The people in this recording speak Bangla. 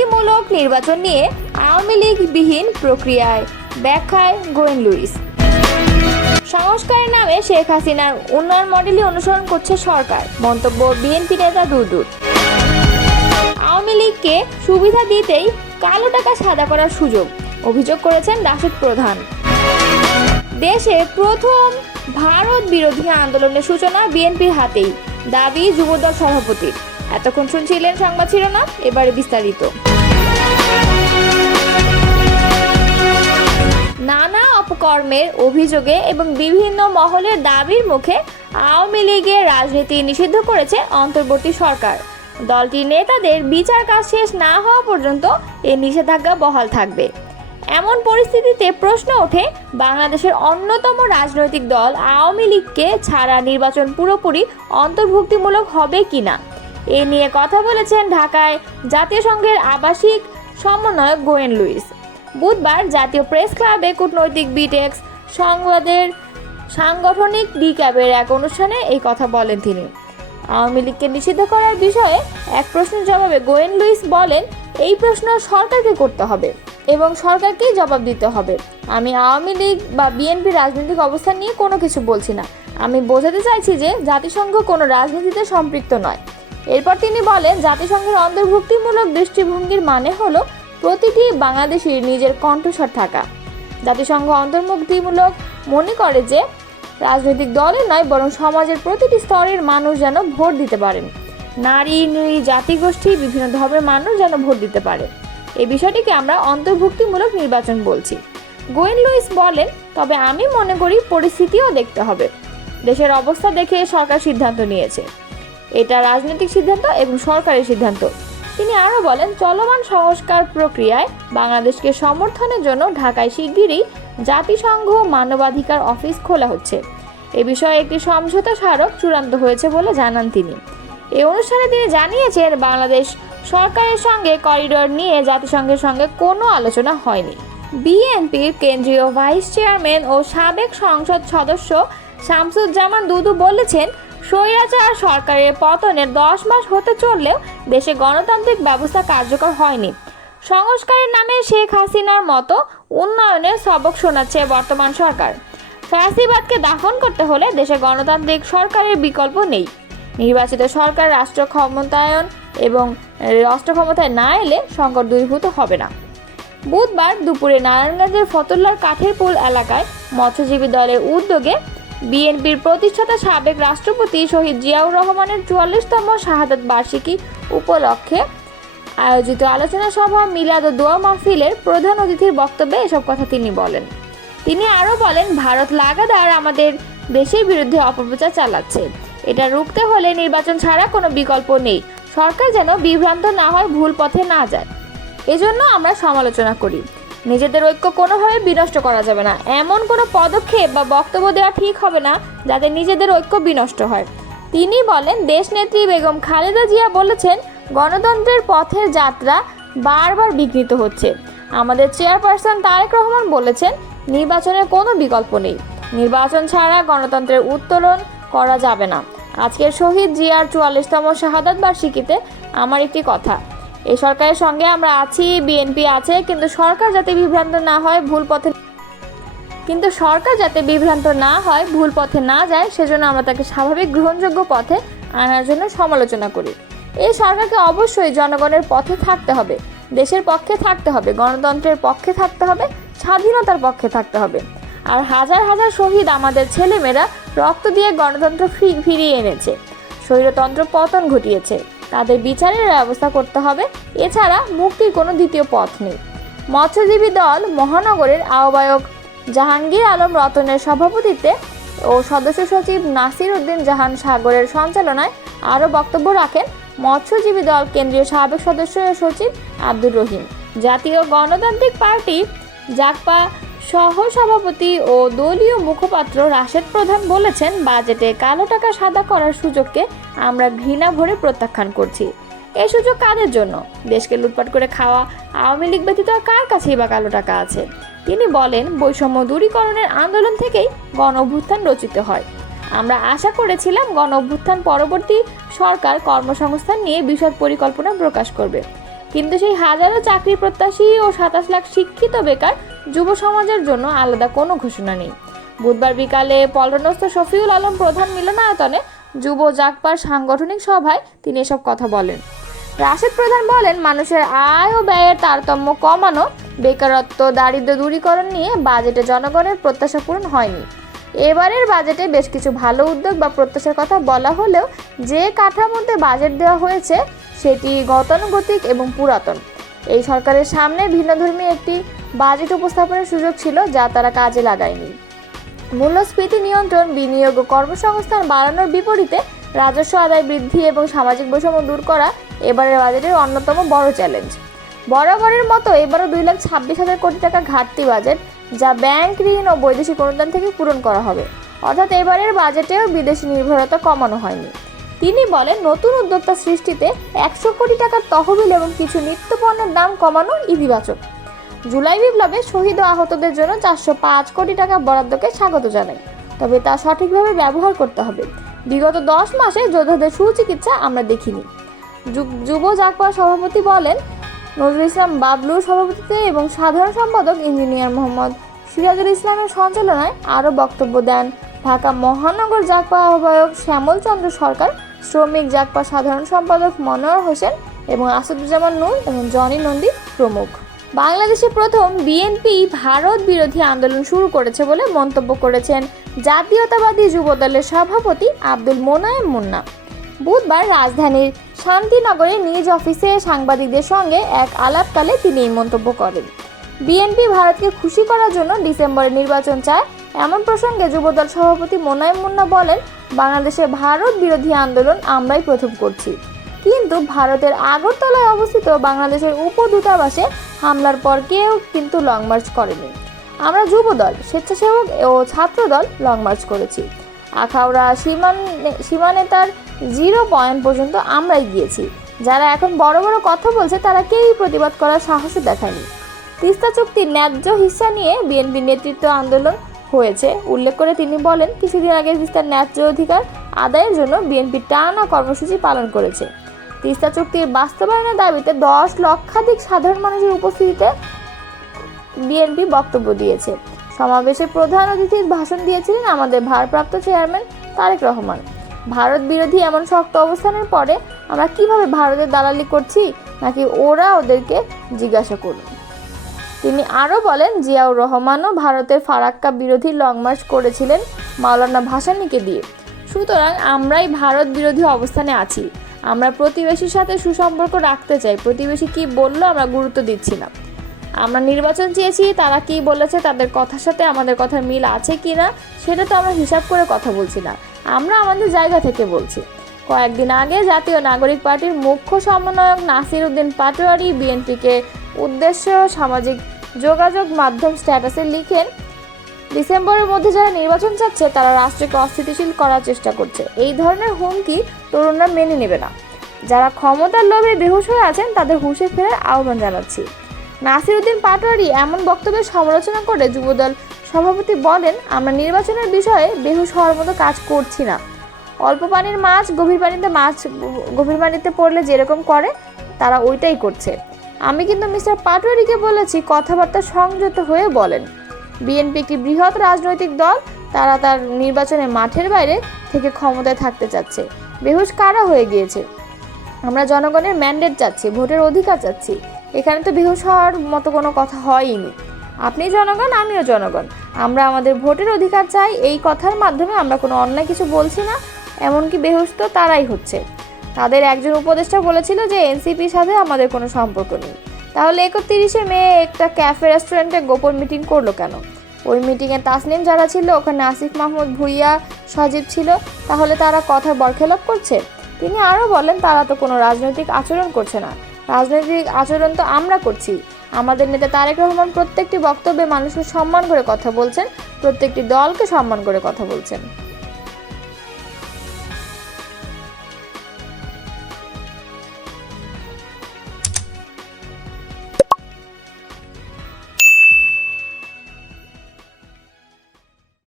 অন্তর্ভুক্তিমূলক নির্বাচন নিয়ে আওয়ামী লীগবিহীন প্রক্রিয়ায় ব্যাখ্যায় গোয়েন লুইস। সংস্কারের নামে শেখ হাসিনার উন্নয়ন মডেলই অনুসরণ করছে সরকার, মন্তব্য বিএনপি নেতা দুদুর। আওয়ামী লীগকে সুবিধা দিতেই কালো টাকা সাদা করার সুযোগ, অভিযোগ করেছেন রাশেদ প্রধান। দেশে প্রথম ভারত বিরোধী আন্দোলনের সূচনা বিএনপির হাতেই, দাবি যুবদল সভাপতির। এতক্ষণ শুনছিলেন সংবাদ শিরোনাম, এবারে বিস্তারিত। নানা অপকর্মের অভিযোগে এবং বিভিন্ন মহলের দাবির মুখে আওয়ামী লীগের রাজনীতি নিষিদ্ধ করেছে অন্তর্বর্তী সরকার। দলটির নেতাদের বিচার কাজ শেষ না হওয়া পর্যন্ত এই নিষেধাজ্ঞা বহাল থাকবে। এমন পরিস্থিতিতে প্রশ্ন ওঠে, বাংলাদেশের অন্যতম রাজনৈতিক দল আওয়ামী লীগকে ছাড়া নির্বাচন পুরোপুরি অন্তর্ভুক্তিমূলক হবে কিনা। এ নিয়ে কথা বলেছেন ঢাকায় জাতীয় সংঘের আবাসিক সমন্বয়ক গোয়েন লুইস। বুধবার জাতীয় প্রেস ক্লাবে কূটনৈতিক বিটেক্স সংবাদের সাংগঠনিক ডিক্যাবের এক অনুষ্ঠানে এই কথা বলেন তিনি। আওয়ামী লীগকে নিষিদ্ধ করার বিষয়ে এক প্রশ্নের জবাবে গোয়েন লুইস বলেন, এই প্রশ্ন সরকারকে করতে হবে এবং সরকারকেই জবাব দিতে হবে। আমি আওয়ামী লীগ বা বিএনপি রাজনৈতিক অবস্থান নিয়ে কোনো কিছু বলছি না। আমি বোঝাতে চাইছি যে জাতিসংঘ কোনো রাজনীতিতে সম্পৃক্ত নয়। এরপর তিনি বলেন, জাতিসংঘের অন্তর্ভুক্তিমূলক দৃষ্টিভঙ্গির মানে হলো প্রতিটি বাংলাদেশির নিজের কণ্ঠস্বর থাকা। জাতিসংঘ অন্তর্ভুক্তিমূলক মনে করে যে রাজনৈতিক দলের নয়, বরং সমাজের প্রতিটি স্তরের মানুষ যেন ভোট দিতে পারেন। নারী, জাতিগোষ্ঠী, বিভিন্ন ধর্মের মানুষ যেন ভোট দিতে পারে। এই বিষয়টিকে আমরা অন্তর্ভুক্তিমূলক নির্বাচন বলছি। গোয়েন লুইস বলেন, তবে আমি মনে করি পরিস্থিতিও দেখতে হবে। দেশের অবস্থা দেখে সরকার সিদ্ধান্ত নিয়েছে। এটা রাজনৈতিক সিদ্ধান্ত এবং সরকারের সিদ্ধান্ত। তিনি আরও বলেন, চলমান সংস্কার প্রক্রিয়ায় বাংলাদেশকে সমর্থনের জন্য ঢাকায় শিগগিরই জাতিসংঘ মানবাধিকার অফিস খোলা হচ্ছে। এ বিষয়ে একটি সমঝোতা স্মারক চূড়ান্ত হয়েছে বলে জানান তিনি। এই অনুষ্ঠানে তিনি জানিয়েছেন, বাংলাদেশ সরকারের সঙ্গে করিডোর নিয়ে জাতিসংঘের সঙ্গে কোনো আলোচনা হয়নি। বিএনপির কেন্দ্রীয় ভাইস চেয়ারম্যান ও সাবেক সংসদ সদস্য শামসুজ্জামান দুদু বলেছেন, স্বৈরাচার সরকারের পতনের 10 মাস হতে চললেও দেশে গণতান্ত্রিক ব্যবস্থা কার্যকর হয়নি। সংস্কারের নামে শেখ হাসিনার মতো উন্নয়নের সবক শোনাচ্ছে বর্তমান সরকার। ফ্যাসিবাদকে দাফন করতে হলে দেশে গণতান্ত্রিক সরকারের বিকল্প নেই। নির্বাচিত সরকার রাষ্ট্র ক্ষমতায় না এলে সংকট দূরীভূত হবে না। বুধবার দুপুরে নারায়ণগঞ্জের ফতুল্লার কাঠের পুল এলাকায় মৎস্যজীবী দলের উদ্যোগে বিএনপির প্রতিষ্ঠাতা সাবেক রাষ্ট্রপতি শহীদ জিয়াউর রহমানের 44তম শাহাদাত বার্ষিকী উপলক্ষে আয়োজিত আলোচনা সভা মিলাদ ও দোয়া মাহফিলের প্রধান অতিথির বক্তব্যে এসব কথা তিনি বলেন। তিনি আরও বলেন, ভারত লাগাতার আমাদের দেশের বিরুদ্ধে অপপ্রচার চালাচ্ছে। এটা রুখতে হলে নির্বাচন ছাড়া কোনো বিকল্প নেই। সরকার যেন বিভ্রান্ত না হয়, ভুল পথে না যায়, এজন্য আমরা সমালোচনা করি। নিজেদের ঐক্য কোনোভাবে বিনষ্ট করা যাবে না। এমন কোনো পদক্ষেপ বা বক্তব্য দেওয়া ঠিক হবে না যাতে নিজেদের ঐক্য বিনষ্ট হয়। তিনি বলেন, দেশনেত্রী বেগম খালেদা জিয়া বলেছেন, গণতন্ত্রের পথের যাত্রা বারবার বিঘ্নিত হচ্ছে। আমাদের চেয়ারপারসন তারেক রহমান বলেছেন, নির্বাচনের কোনো বিকল্প নেই। নির্বাচন ছাড়া গণতন্ত্রের উত্তোলন করা যাবে না। আজকের শহীদ জিয়ার 44তম শাহাদাত বার্ষিকীতে আমার একটি কথা, এই সরকারের সঙ্গে আমরা আছি, বিএনপি আছে, কিন্তু সরকার যাতে বিভ্রান্ত না হয়, ভুল পথে না যায়, সেজন্য আমরা তাকে স্বাভাবিক গ্রহণযোগ্য পথে আনার জন্য সমালোচনা করি। এই সরকারকে অবশ্যই জনগণের পথে থাকতে হবে, দেশের পক্ষে থাকতে হবে, গণতন্ত্রের পক্ষে থাকতে হবে, স্বাধীনতার পক্ষে থাকতে হবে। আর হাজার হাজার শহীদ আমাদের ছেলেমেয়েরা রক্ত দিয়ে গণতন্ত্র ফিরিয়ে এনেছে, স্বৈরতন্ত্র পতন ঘটিয়েছে। তাদের বিচারের ব্যবস্থা করতে হবে। এছাড়া মুক্তির কোনো দ্বিতীয় পথ নেই। মৎস্যজীবী দল মহানগরের আহ্বায়ক জাহাঙ্গীর আলম রতনের সভাপতিত্বে ও সদস্য সচিব নাসির উদ্দিন জাহান সাগরের সঞ্চালনায় আরও বক্তব্য রাখেন মৎস্যজীবী দল কেন্দ্রীয় সাবেক সদস্য ও সচিব আব্দুর রহিম। জাতীয় গণতান্ত্রিক পার্টি জাগপা সহ সভাপতি ও দলীয় মুখপাত্র রাশেদ প্রধান বলেছেন, বাজেটে কালো টাকা সাদা করার সুযোগকে আমরা ঘৃণা ভরে প্রত্যাখ্যান করছি। এই সুযোগ কাদের জন্য? দেশকে লুটপাট করে খাওয়া আওয়ামী লীগ ব্যতীত আর কার কাছেই বা কালো টাকা আছে? তিনি বলেন, বৈষম্য দূরীকরণের আন্দোলন থেকেই গণ অভ্যুত্থান রচিত হয়। আমরা আশা করেছিলাম গণ অভ্যুত্থান পরবর্তী সরকার কর্মসংস্থান নিয়ে বিশদ পরিকল্পনা প্রকাশ করবে, কিন্তু সেই হাজারো চাকরি প্রত্যাশী ও 27 লাখ শিক্ষিত বেকার যুব সমাজের জন্য আলাদা কোনো ঘোষণা নেই। বুধবার বিকালে পল্টনস্থ শফিউল আলম প্রধান মিলনায়তনে যুব জাগপার সাংগঠনিক সভায় তিনি এসব কথা বলেন। রাশেদ প্রধান বলেন, মানুষের আয় ও ব্যয়ের তারতম্য কমানো, বেকারত্ব, দারিদ্র্য দূরীকরণ নিয়ে বাজেটে জনগণের প্রত্যাশা পূরণ হয়নি। এবারের বাজেটে বেশ কিছু ভালো উদ্যোগ বা প্রত্যাশার কথা বলা হলেও যে কাঠামোতে বাজেট দেওয়া হয়েছে সেটি গতানুগতিক এবং পুরাতন। এই সরকারের সামনে ভিন্নধর্মী একটি বাজেট উপস্থাপনের সুযোগ ছিল, যা তারা কাজে লাগায়নি। মূল্যস্ফীতি নিয়ন্ত্রণ, বিনিয়োগ ও কর্মসংস্থান বাড়ানোর বিপরীতে রাজস্ব আদায় বৃদ্ধি এবং সামাজিক বৈষম্য দূর করা এবারের বাজেটের অন্যতম বড় চ্যালেঞ্জ। বরাবরের মতো এবারও 2,26,000 কোটি টাকা ঘাটতি বাজেট, যা ব্যাংক ঋণ ও বৈদেশিক অনুদান থেকে পূরণ করা হবে। অর্থাৎ এবারের বাজেটেও বিদেশি নির্ভরতা কমানো হয়নি। তিনি বলেন, নতুন উদ্যোক্তা সৃষ্টিতে 100 কোটি টাকার তহবিল এবং কিছু নিত্য পণ্যের দাম কমানো ইতিবাচক। জুলাই বিপ্লবে শহীদ ও আহতদের জন্য 405 কোটি টাকা বরাদ্দকে স্বাগত জানাই, তবে তা সঠিকভাবে ব্যবহার করতে হবে। বিগত 10 মাসে যোদ্ধাদের সুচিকিৎসা আমরা দেখিনি। যুব জাগপার সভাপতি বলেন, নজরুল ইসলাম বাবলুর সভাপতিত্বে এবং সাধারণ সম্পাদক ইঞ্জিনিয়ার মোহাম্মদ সিরাজুল ইসলামের সঞ্চালনায় আরও বক্তব্য দেন ঢাকা মহানগর জাগপা আহ্বায়ক শ্যামল চন্দ্র সরকার, শ্রমিক জাগপা সাধারণ সম্পাদক মনোয়ার হোসেন এবং আসাদুজ্জামান নূর এবং জনি নন্দী প্রমুখ। বাংলাদেশে প্রথম বিএনপি ভারত বিরোধী আন্দোলন শুরু করেছে বলে মন্তব্য করেছেন জাতীয়তাবাদী যুবদলের সভাপতি আব্দুল মোনায়েম মুন্না। বুধবার রাজধানীর শান্তিনগরে নিজ অফিসে সাংবাদিকদের সঙ্গে এক আলাপকালে তিনি এই মন্তব্য করেন। বিএনপি ভারতকে খুশি করার জন্য ডিসেম্বরে নির্বাচন চায়, এমন প্রসঙ্গে যুবদল সভাপতি মোনায়েম মুন্না বলেন, বাংলাদেশে ভারত বিরোধী আন্দোলন আমরাই প্রথম করছি, কিন্তু ভারতের আগরতলায় অবস্থিত বাংলাদেশের উপদূতাবাসে হামলার পর কেউ কিন্তু লং মার্চ করেনি। আমরা যুবদল, স্বেচ্ছাসেবক ও ছাত্রদল লং মার্চ করেছি। আখাউড়া সীমানেতার 0 পয়েন্ট পর্যন্ত আমরাই গিয়েছি। যারা এখন বড় বড় কথা বলছে তারা কেউই প্রতিবাদ করার সাহসও দেখায়নি। তিস্তা চুক্তির ন্যায্য হিস্সা নিয়ে বিএনপির নেতৃত্ব আন্দোলন হয়েছে উল্লেখ করে তিনি বলেন, কিছুদিন আগে তিস্তার ন্যায্য অধিকার আদায়ের জন্য বিএনপি টানা কর্মসূচি পালন করেছে। তিস্তা চুক্তির বাস্তবায়নের দাবিতে 10 লক্ষাধিক সাধারণ মানুষের উপস্থিতিতে বিএনপি বক্তব্য দিয়েছে। সমাবেশে প্রধান অতিথির ভাষণ দিয়েছিলেন আমাদের ভারপ্রাপ্ত চেয়ারম্যান তারেক রহমান। ভারত বিরোধী এমন শক্ত অবস্থানের পরে আমরা কিভাবে ভারতের দালালি করছি, নাকি ওরা ওদেরকে জিজ্ঞাসা করুন। তিনি আরও বলেন, জিয়াউর রহমানও ভারতের ফারাক্কা বিরোধী লং মার্চ করেছিলেন মাওলানা ভাসানীকে দিয়ে। সুতরাং আমরাই ভারত বিরোধী অবস্থানে আছি। আমরা প্রতিবেশীর সাথে সুসম্পর্ক রাখতে চাই। প্রতিবেশী কি বললো আমরা গুরুত্ব দিচ্ছি না। আমরা নির্বাচন চেয়েছি, তারা কি বলেছে তাদের কথার সাথে আমাদের কথার মিল আছে কি না সেটা তো আমরা হিসাব করে কথা বলছি না, আমরা আমাদের জায়গা থেকে বলছি। কয়েকদিন আগে জাতীয় নাগরিক পার্টির মুখ্য সমন্বয়ক নাসির উদ্দিন পাটোয়ারি বিএনপিকে উদ্দেশ্য সামাজিক যোগাযোগ মাধ্যম স্ট্যাটাসে লিখেন, ডিসেম্বরের মধ্যে যারা নির্বাচন চাচ্ছে তারা রাষ্ট্রকে অস্থিতিশীল করার চেষ্টা করছে। এই ধরনের হুমকি তরুণরা মেনে নেবে না। যারা ক্ষমতার লোভে বেহুশ হয়ে আছেন তাদের হুঁশে ফেরার আহ্বান জানাচ্ছি। নাসির উদ্দিন পাটোয়ারি এমন বক্তব্যের সমালোচনা করে যুবদল সভাপতি বলেন, আমরা নির্বাচনের বিষয়ে বেহুশ হওয়ার মতো কাজ করছি না। অল্প পানির মাছ গভীর পানিতে পড়লে যেরকম করে তারা ওইটাই করছে। আমি কিন্তু মিস্টার পাটোয়ারিকে বলেছি কথাবার্তা সংযত হয়ে বলেন। বিএনপি একটি বৃহৎ রাজনৈতিক দল, তারা তার নির্বাচনে মাঠের বাইরে থেকে ক্ষমতায় থাকতে চাচ্ছে। বেহুশ কারা হয়ে গিয়েছে? আমরা জনগণের ম্যান্ডেট চাচ্ছি, ভোটের অধিকার চাচ্ছি। এখানে তো বেহুশ হওয়ার মতো কোনো কথা হয়নি। আপনি জনগণ, আমিও জনগণ, আমরা আমাদের ভোটের অধিকার চাই। এই কথার মাধ্যমে আমরা কোনো অন্যায় কিছু বলছি না। এমনকি বেহুশ তো তারাই হচ্ছে। তাদের একজন উপদেষ্টা বলেছিল যে এনসিপির সাথে আমাদের কোনো সম্পর্ক নেই। তাহলে 31শে মে একটা ক্যাফে রেস্টুরেন্টে গোপন মিটিং করলো কেন? ওই মিটিংয়ে তাসনিম যারা ছিল, ওখানে আসিফ মাহমুদ ভুইয়া, সজীব ছিল, তাহলে তারা কথার বরখেলাপ করছে। তিনি আরও বলেন, তারা তো কোনো রাজনৈতিক আচরণ করছে না, রাজনৈতিক আচরণ তো আমরা করছি। আমাদের নেতা তারেক রহমান প্রত্যেকটি বক্তব্যে মানুষকে সম্মান করে কথা বলছেন, প্রত্যেকটি দলকে সম্মান করে কথা বলছেন।